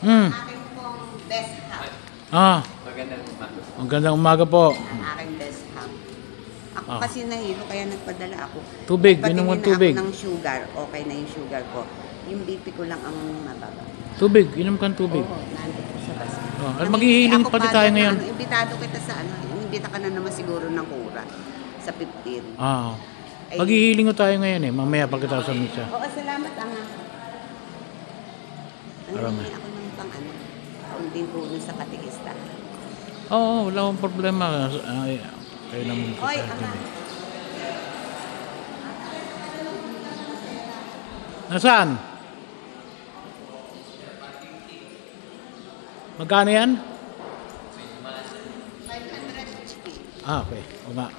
Hmm. Akin pong best half. Ah, magandang umaga po. Aking best half. Ako Ah. kasi nahilo kaya nagpadala ako. Tubig, Patingin inom mo na tubig. ako ng sugar. Okay na yung sugar ko. Yung BP ko lang ang mababa. Tubig, inom kang tubig. Oo, nandito sa bus. At maghihiling pati tayo ngayon. Imbitado kita sa imbita ka na naman siguro ng kura sa 15. Ah. Ay. Maghihiling tayo ngayon eh. Mamaya pagkatapos sa misa. Oo, salamat Ama. Marami. Ako ng kaunting puno sa katikista. Oo, wala akong problema. Kayo naman po Oy, sa akin Ama. eh. Nasaan? Magkano yan? 500 HP. Ah, okay. O nga.